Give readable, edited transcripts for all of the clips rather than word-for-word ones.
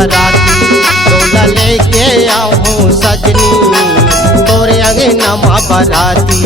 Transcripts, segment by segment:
बराती। डोला लेके आऊं सजनी तोरे अंगनमा बराती।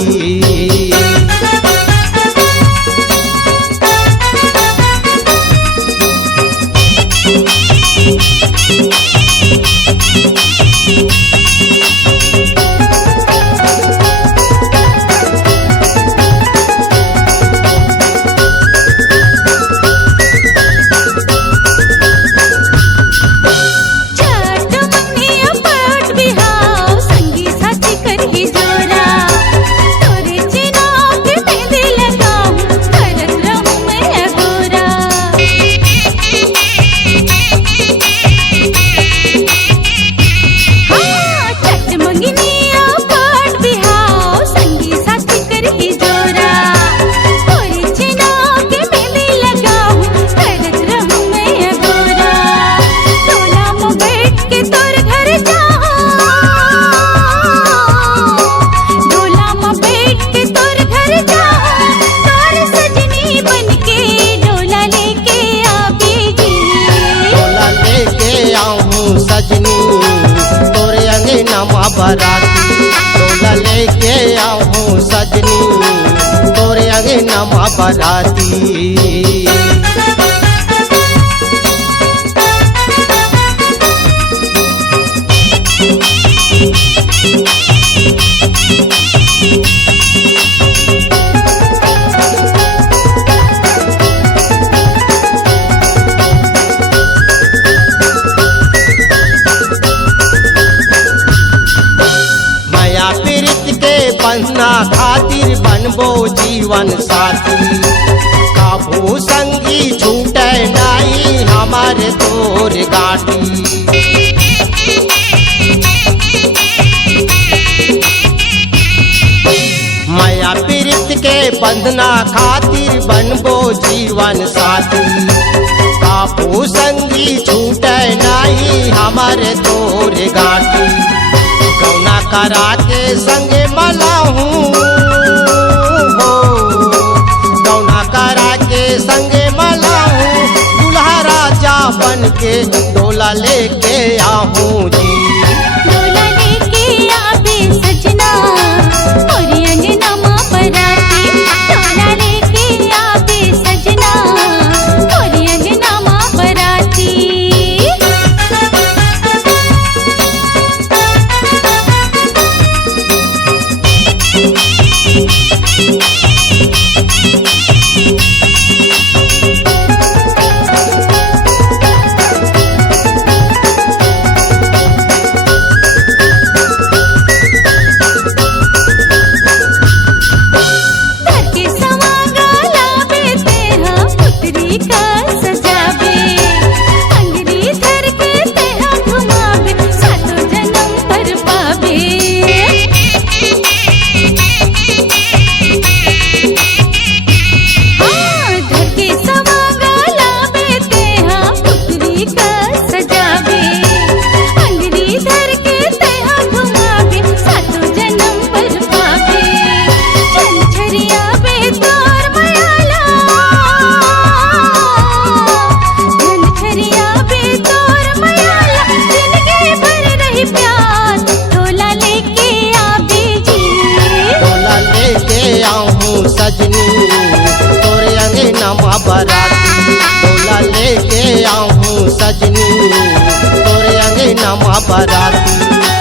सजनी तोरे अंगनमा बराती। डोला लेके आऊं सजनी तोरे अंगनमा बराती। बंधना खातिर बनबो जीवन साथी। काबू संगी छूटे नाई हमारे तोर गाटी। माया पीरित के बंधना खातिर बनबो जीवन साथी। काबू संगी छूटे नाई हमारे तोर गाटी। गौना करा के संगे मलाहूँ हो, गौना करा के संगे मलाहूँ। दूल्हा राजा बन के डोला लेके आऊँ जी। डोला लेके आवे सजना तोरे अंगनमा बराती। डोला लेके आवे सजना तोरे अंगनमा बराती। सजनी तोरे अंगनमा बराती। डोला लेके आऊं सजनी तोरे अंगनमा बराती।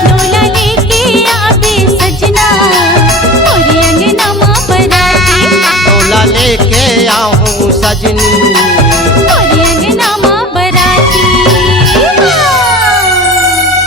डोला लेके आवे सजना तोरे अंगनमा बराती। डोला लेके आऊं सजनी